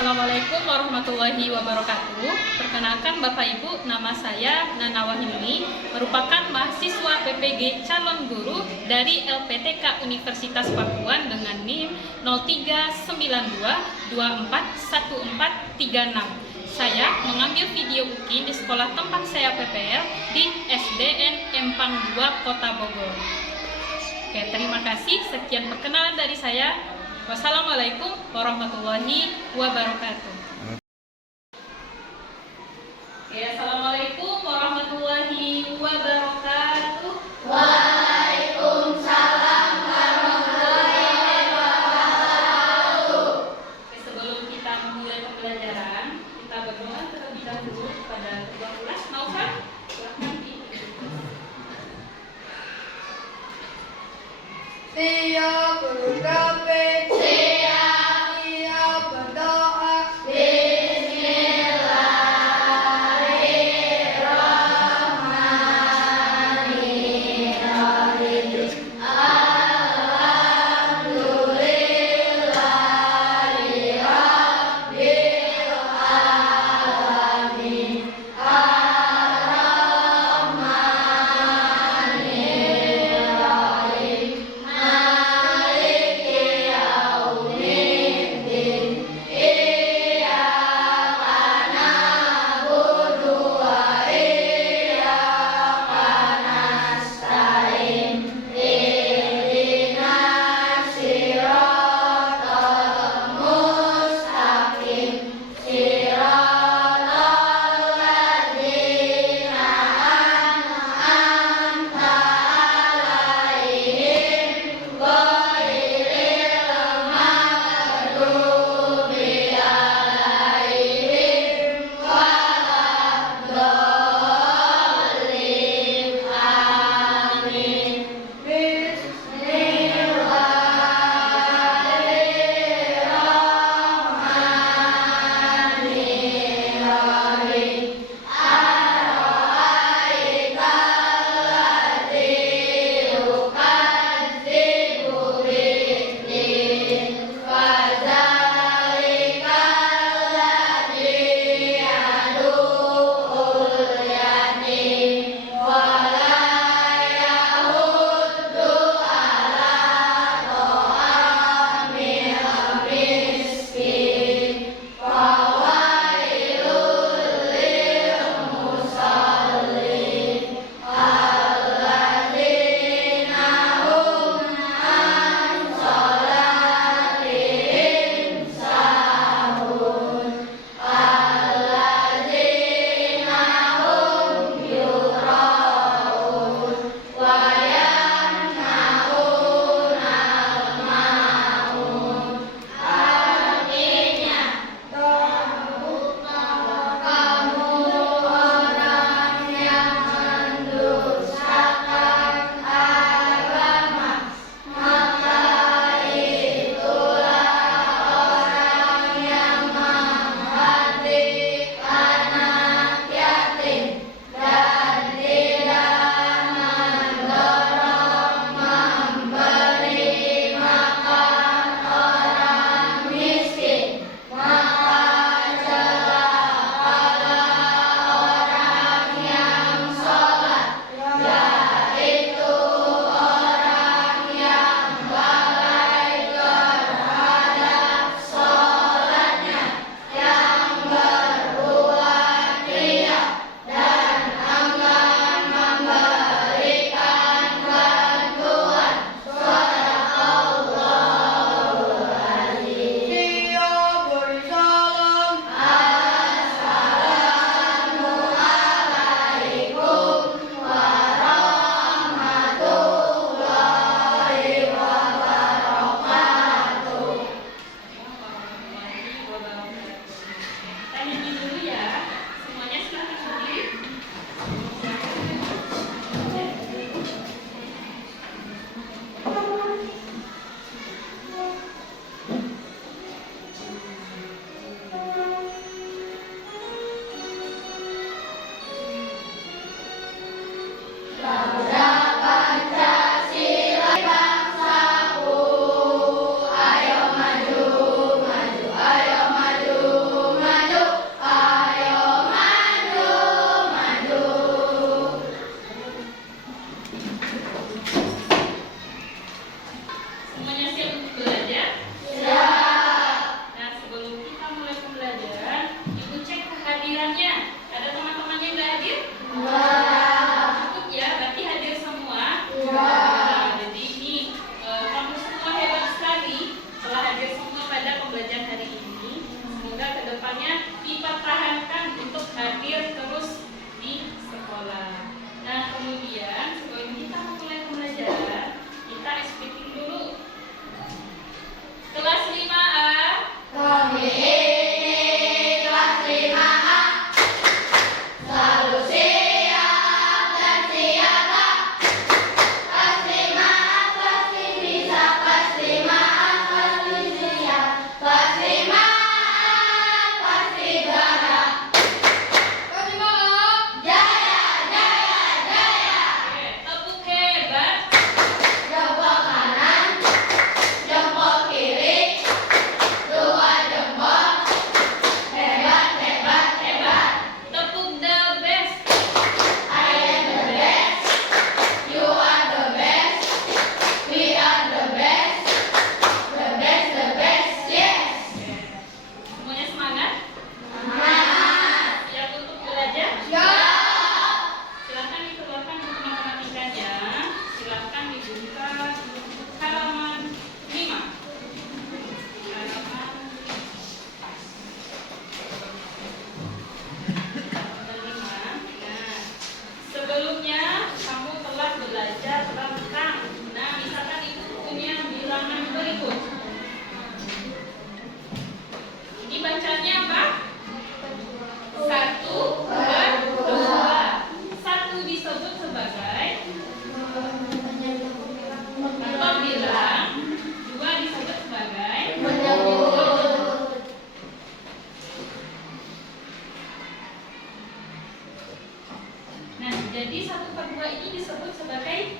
Assalamualaikum warahmatullahi wabarakatuh. Perkenalkan Bapak Ibu, nama saya Nana Wahyuni, merupakan mahasiswa PPG calon guru dari LPTK Universitas Pakuan dengan NIM 0392241436. Saya mengambil video UKI di sekolah tempat saya PPL di SDN Empang 2 Kota Bogor. Oke, terima kasih. Sekian perkenalan dari saya. Wassalamualaikum warahmatullahi wabarakatuh. Ya, assalamualaikum warahmatullahi wabarakatuh. Waalaikumsalam warahmatullahi wabarakatuh. Oke, sebelum kita memulai pembelajaran, kita berdoa terlebih dahulu kepada Ketua Kelas. Naufal, silakan. Siap berdoa. Siap berdoa. Bismillahirrahmanirrahim. Alhamdulillahi rabbil alamin. Arrahmanirrahim. Jadi 1/2 ini disebut sebagai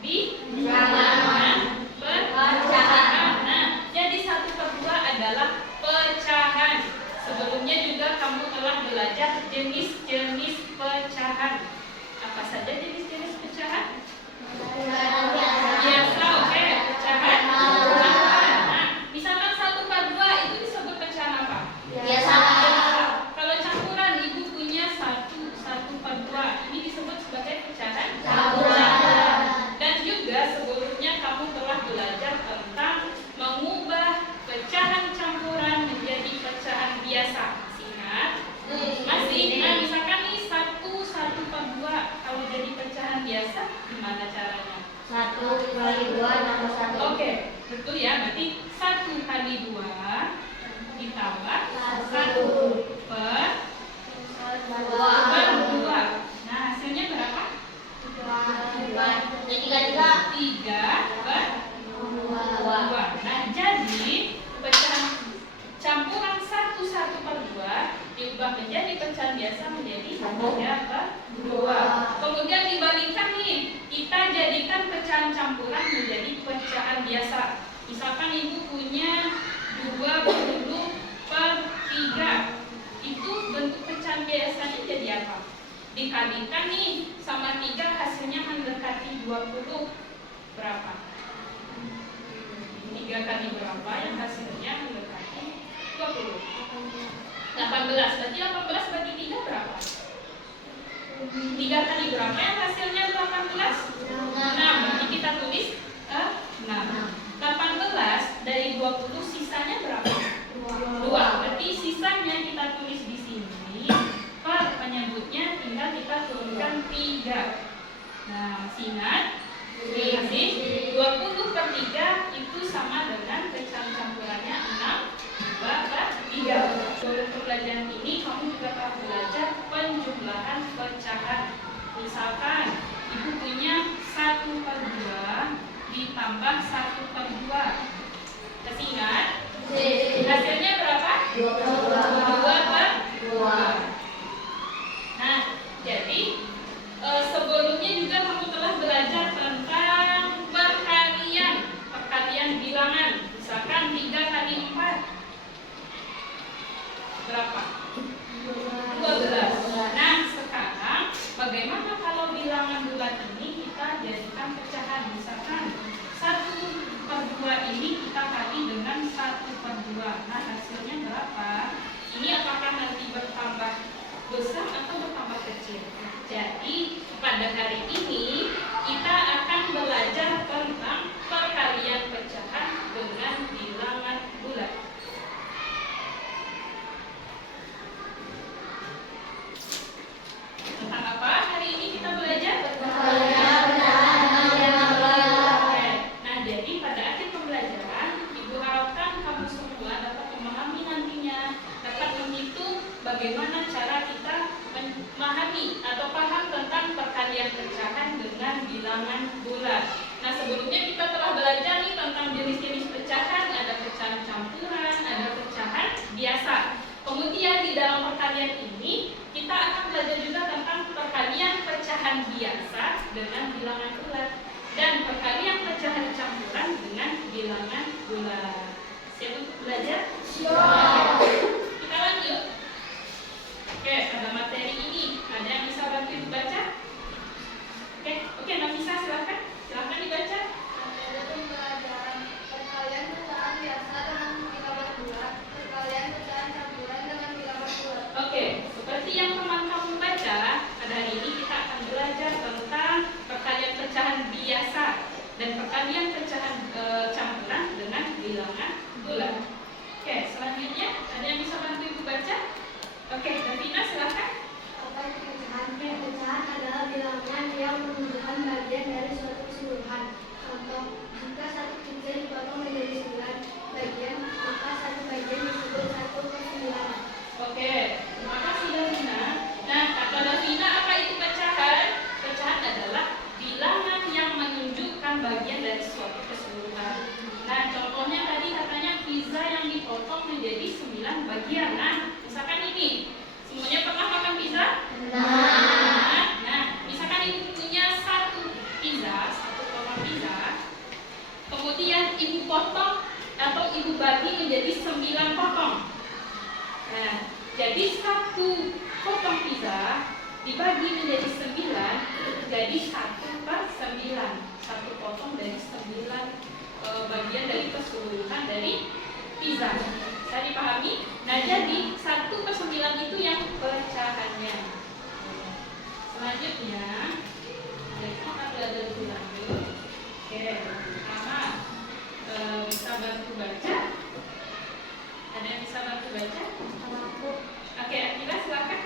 Bilangan pecahan. Nah, jadi 1/2 adalah pecahan. Sebelumnya juga kamu telah belajar jenis-jenis pecahan. Apa saja jenis-jenis pecahan? Biasa, oke, pecahan. Nah, misalkan 1/2 itu disebut pecahan apa? Biasa. Kalau campuran, ibu punya 1/2. Ini disebut sebagai pecahan Campuran. Dan juga sebelumnya kamu telah belajar tentang mengubah pecahan campuran menjadi pecahan biasa. Ingat? Masih? Nah, misalkan nih 1/2 kalau jadi pecahan biasa, gimana caranya? 1 kali 2 tambah 1. Oke, betul ya. Berarti 1 kali 2 ditambah 1 per 2. Nah, hasilnya berapa? 3 per 2. Nah, jadi pecahan campuran 1/2 diubah menjadi pecahan biasa menjadi 3/2. Kemudian dibalikkan nih, kita jadikan pecahan campuran menjadi pecahan biasa. Misalkan ibu punya 20/3. Itu bentuk pecahan biasanya jadi apa? Dikalikan nih sama 3, hasilnya mendekati 20. Berapa? 3 kali berapa yang hasilnya mendekati 20? 18. Berarti 18 bagi 3 berapa? 3 kali berapa yang hasilnya 18? 6. Berarti kita tulis 6. 18 dari 20 sisanya berapa? 2. Berarti sisanya kita tulis di sini. Per penyebutnya tinggal kita turunkan 3. Nah, masih ingat? Masih? 20/3 itu sama dengan pecahan campurannya 6/3. Dalam pembelajaran ini kamu juga akan belajar penjumlahan pecahan. Misalkan ibu punya 1/2 ditambah 1/2. Masih ingat? Hasilnya berapa? 2/2. Nah, jadi sebelumnya juga kamu telah belajar tentang perkalian bilangan. Misalkan 3 kali 4 berapa? 12. Nah, sekarang bagaimana kalau bilangan bulat ini kita jadikan pecahan? Misalkan 1/2 ini kita kali dengan 1/2. Nah, hasilnya berapa? Ini apakah nanti bertambah besar atau bertambah kecil? Jadi pada hari ini kita akan belajar tentang perkalian pecahan dengan bilangan bulat. Tentang apa hari ini kita belajar? Perkalian pecahan dengan bilangan bulat. Nah, jadi pada akhir pembelajaran, ibu harapkan kamu semua dapat memahami nantinya, dapat menghitung bagaimana cara kita memahami atau paham tentang perkalian pecahan dengan bilangan bulat. Nah, sebelumnya kita telah belajar nih tentang jenis-jenis pecahan, ada pecahan campuran, ada pecahan biasa. Kemudian di dalam perkalian ini kita akan belajar juga tentang perkalian pecahan biasa dengan bilangan bulat dan perkalian pecahan campuran dengan bilangan bulat. Siap untuk belajar? Siap. Kita lanjut. Oke, pada materi ini ada yang bisa bantu dibaca? Oke, Nafisa silakan dibaca. Ada pembelajaran perkalian pecahan biasa dengan bilangan bulat, perkalian pecahan campuran dengan bilangan bulat. Oke, seperti yang teman kamu baca, pada hari ini kita akan belajar tentang Jadi satu potong pizza dibagi menjadi 9, jadi 1/9. Satu potong dari 9 bagian dari keseluruhan dari pizza. Bisa dipahami? Nah, jadi 1/9 itu yang pecahannya. Selanjutnya, kita akan belajar lebih lanjut. Oke, pertama bisa bantu baca. Ada yang bisa bantu baca? Oke, Akila silakan.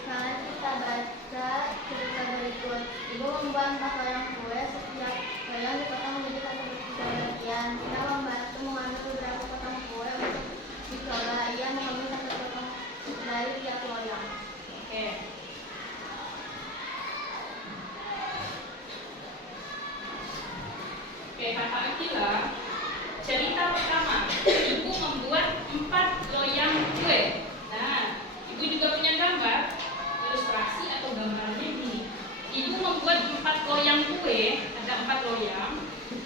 Sekarang kita baca cerita berikut. Ibu membuat 4 loyang kue, setiap loyang dipotong menjadi 1/3 bagian. Ia membantu mengambil beberapa potong kue untuk dicoba. Ia mengambil 1 potong dari tiap loyang. Oke. Oke, kata Akila, cerita pertama, ibu membuat 4 loyang kue. Nah, ibu juga punya gambar, ilustrasi atau gambarnya ini. Ibu membuat 4 loyang kue, ada 4 loyang.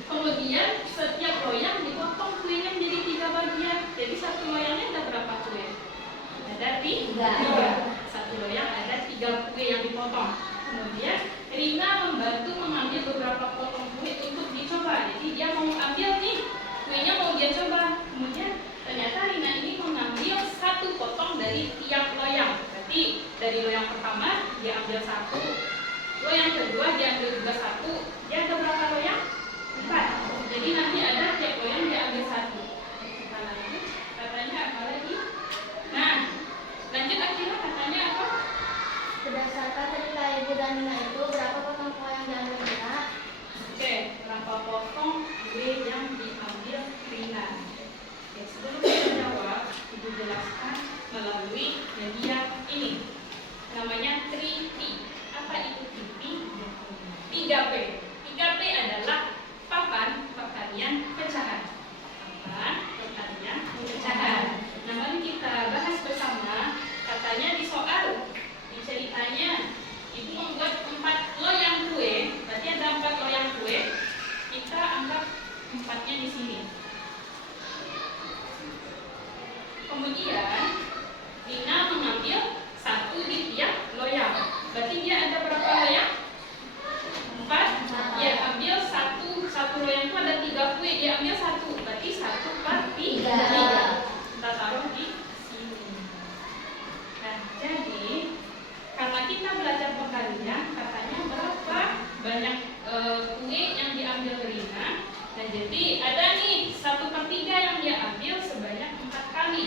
Kemudian setiap loyang dipotong kuenya menjadi 3 bagian. Jadi satu loyangnya ada berapa kue? Ada 3. Satu loyang ada 3 kue yang dipotong. Kemudian Rina membantu mengambil beberapa potong kue untuk dicoba. Jadi dia mau ambil nih kuenya, mau dia coba. Kemudian ternyata Rina ini mengambil 1 potong dari tiap loyang. Berarti dari loyang pertama dia ambil 1, loyang kedua dia ambil juga 1. Dia ada berapa loyang? 4. Jadi nanti ada tiap loyang dia ambil 1. Kita lanjut. Katanya apa lagi? Nah, lanjut Akila, katanya apa? Berdasarkan cerita ibu dan Nina itu, berapa potong kue yang diambil Nina? Oke, berapa potong kue yang diambil Rina? Oke, sebelum kita jawab, ibu jelaskan melalui media ini. Namanya 3P. Apa itu 3P? 3P. 3P adalah papan, pertanian, pecahan. Papan, pertanian, pecahan. Nah, mari kita bahas bersama. Katanya di soal, di ceritanya, ibu membuat 4 loyang kue. Berarti ada 4 loyang kue. Kita anggap 4-nya di sini. Kemudian Nina mengambil 1 di tiap loyang. Berarti dia ada berapa loyang? 4. Dia ambil 1 loyang itu ada 3 kue. Dia ambil 1. Berarti 1/3. Kita taruh di sini. Nah, jadi karena kita belajar perkalian, katanya berapa banyak kue yang diambil Rina. Nah, jadi ada nih 1/3 yang dia ambil sebanyak 4 kali.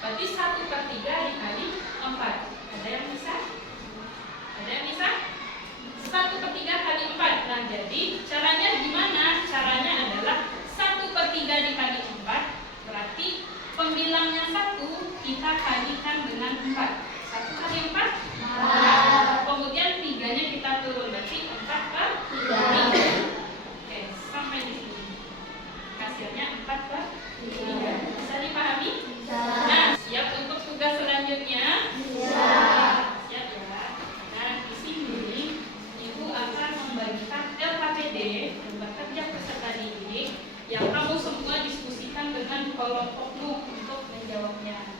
Berarti 1/3 dikali 4. Ada yang bisa? Ada yang bisa? 1/3 kali 4. Nah, jadi caranya gimana? Caranya adalah 1/3 dikali 4. Berarti pembilangnya 1 kita kalikan dengan 4. 1 kali 4? 4. Kemudian 3-nya kita turun. Berarti 4/3. Oke, sampai di sini. Hasilnya 4/3. Bisa dipahami? Nah, siap untuk tugas selanjutnya? Siap ya. Nah, di sini ibu akan membagikan LKPD, lembar kerja peserta didik, yang kamu semua diskusikan dengan kelompokmu untuk menjawabnya.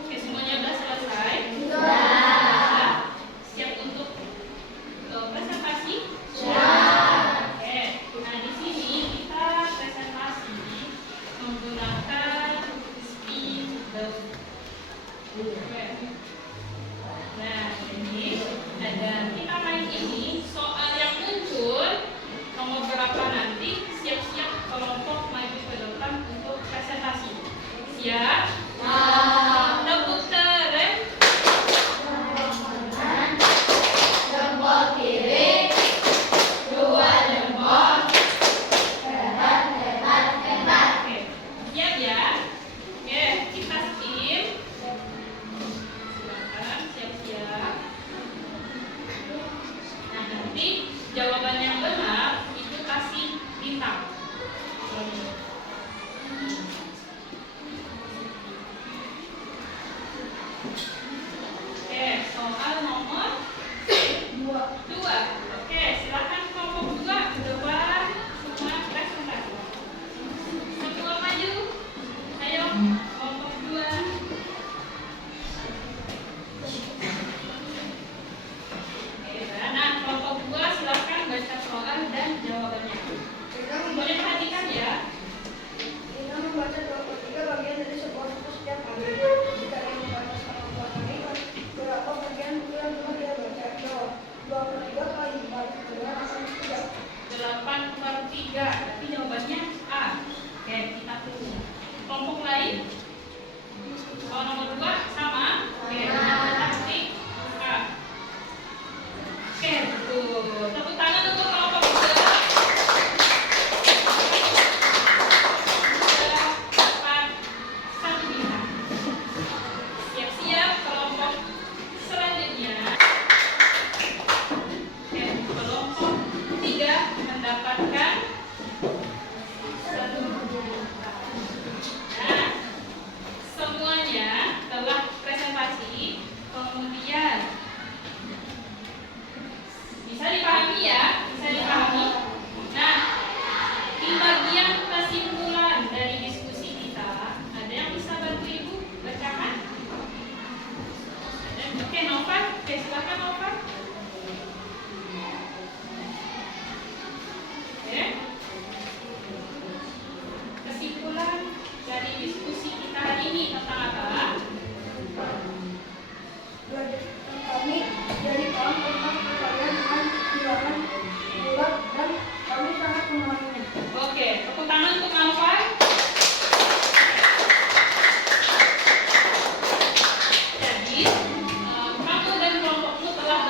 Oke, semuanya udah selesai? Siap untuk presentasi? Oke, nah di sini kita presentasi menggunakan SpeedDoc. Nah, jadi ada kita main ini soal yang muncul nomor berapa nanti siap-siap kelompok maju ke depan untuk presentasi. Siap? Tepuk tangan. Jempol kiri, dua jempol, hebat, hebat, hebat. Oke, siap ya? Oke, kita skip. Silakan siap-siap. Nah, nanti jawaban yang benar itu kasih bintang. Oke, soal nomor 2. Oke, silakan kelompok 2 ke depan semua presentasi. Semua maju. Ayo, kelompok 2. Nah, kelompok 2 silakan baca soal dan jawabannya. Boleh perhatikan ya. Kita membaca kelompok 3 bagian dari sebuah buku setiap hari. Jika yang membaca kelompok ini, berapa bagian buku yang telah dia baca? Jawab. 2/3 kali 4. Dengan asal 3. 8/3. Berarti jawabannya A. Oke, kita tunggu. Kelompok lain? Kalau nomor 2 sama? Oke, kita ketik A. Oke, betul. Tepuk tangan untuk kelompok 2. 8, 1 bintang. Siap-siap kelompok selanjutnya. Oke, kelompok 3 mendapatkan 1 bintang. Nah, semuanya telah presentasi, kemudian bisa dipahami ya? Bisa dipahami? Nah, di bagian kesimpulan dari diskusi kita, ada yang bisa bantu Ibu bacakan? Ada? Oke, Novan. Oke, silakan Novan. Oke. Kesimpulan dari diskusi kita hari ini tentang apa? Kami jadi paham tentang perkalian dengan bilangan bulat dan kami sangat memahaminya. Oke, tepuk tangan untuk Novan. Jadi, kamu dan kelompokmu telah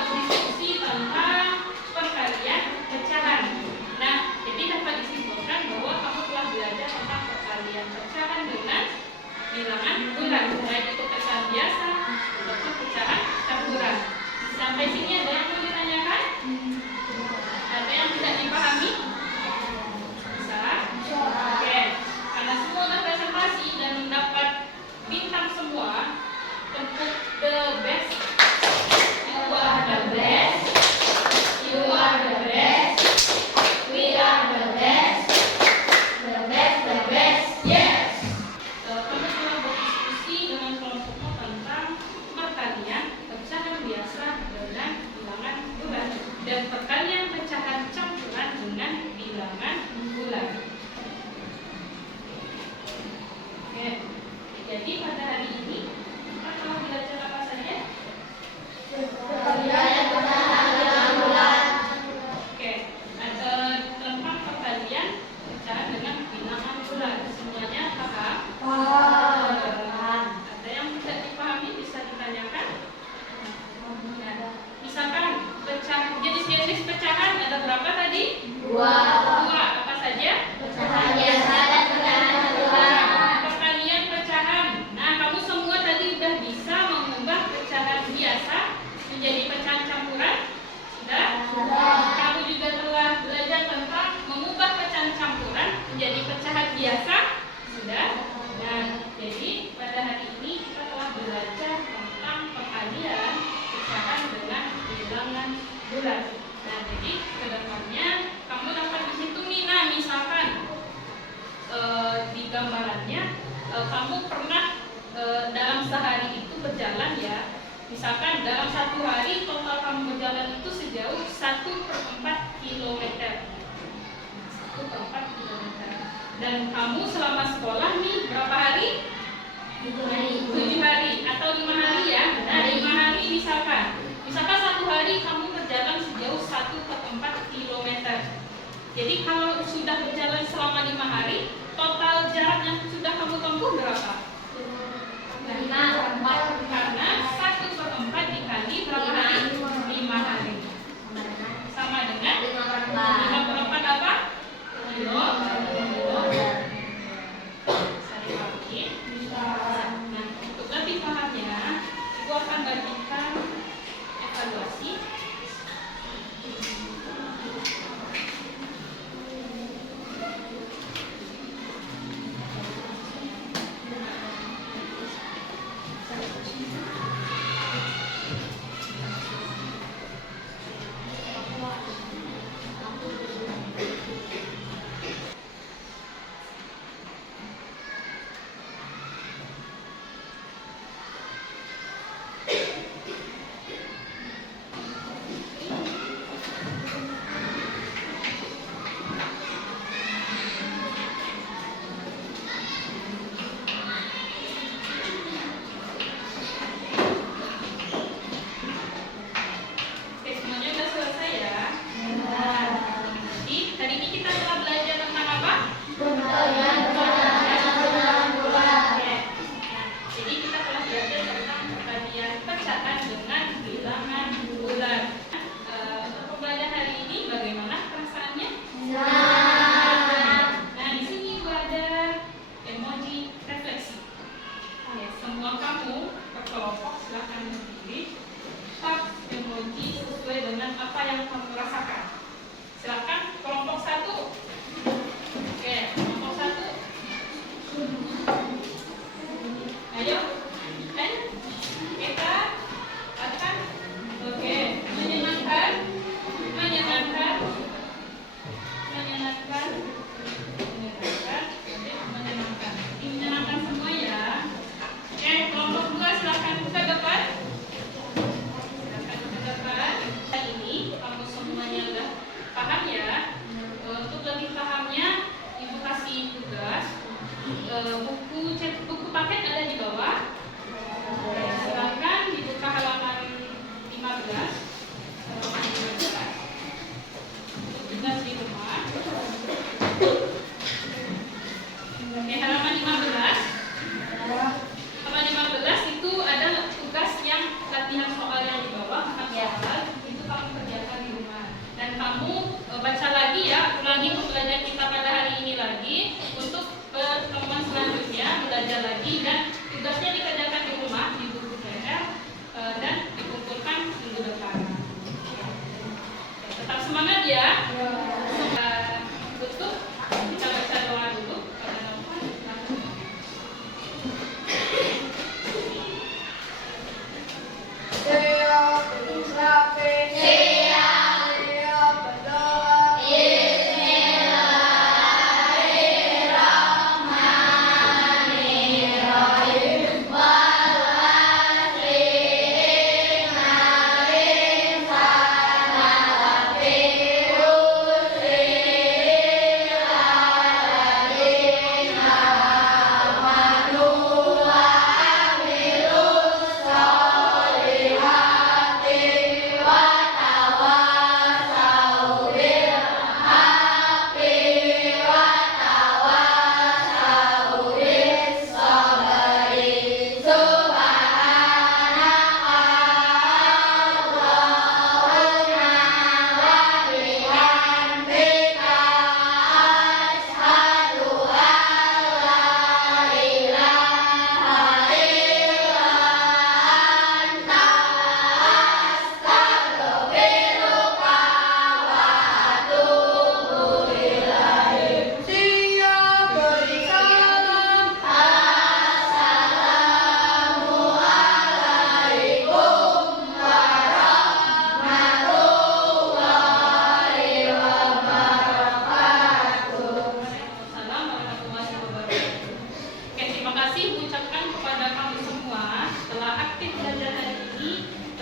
Misalkan dalam satu hari total kamu berjalan itu sejauh 1/4 kilometer. 1/4 kilometer. Dan kamu selama sekolah nih berapa hari? 7 hari atau 5 hari ya. Nah, 5 hari misalkan satu hari kamu berjalan sejauh 1/4 kilometer. Jadi kalau sudah berjalan selama 5 hari, total jarak yang sudah kamu tempuh berapa? 5/4. Karena 1/4 dikali berapa hari? 5 hari. Sama dengan 5/4 apa? Kilometer. Saya pakai. Nah, untuk lebih pahamnya, Ibu akan bagikan evaluasi. Oke, semuanya sudah selesai ya. Jadi hari ini kita telah belajar tentang apa? Oke. Nah, jadi kita telah belajar tentang perkalian pecahan dengan bilangan bulan. Untuk pembelajaran hari ini bagaimana perasaannya? Nah, di sini Ibu ada emoji refleksi. Oke, semua kamu berkelompok silahkan berdiri. Tap emoji sesuai dengan apa yang kamu rasakan. Silakan kelompok 1. Oke, kelompok 1. Ayo, kita akan oke, menyenangkan, menyenangkan, menyenangkan, menyenangkan, menyenangkan. Ini menyenangkan semua ya. Oke, kelompok 2 silakan ke depan. Kali ini kamu semuanya udah paham ya. Untuk lebih pahamnya, Ibu kasih tugas. Buku paket ada di bawah. Silakan dibuka halaman 15. Untuk tugas di rumah. Oke, halaman 15. Halaman 15 itu ada tugas yang latihan soal yang di bawah. Soal itu kamu kerjakan di rumah. Dan kamu baca lagi ya, ulangi pembelajaran kita pada hari ini lagi untuk pertemuan selanjutnya belajar lagi dan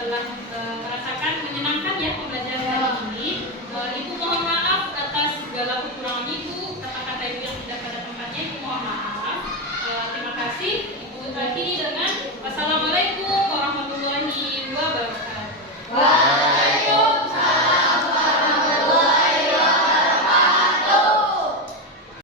telah merasakan menyenangkan ya pembelajaran hari ini. Ibu mohon maaf atas segala kekurangan Ibu, kata-kata Ibu yang tidak pada tempatnya Ibu mohon maaf. Terima kasih. Ibu akhiri dengan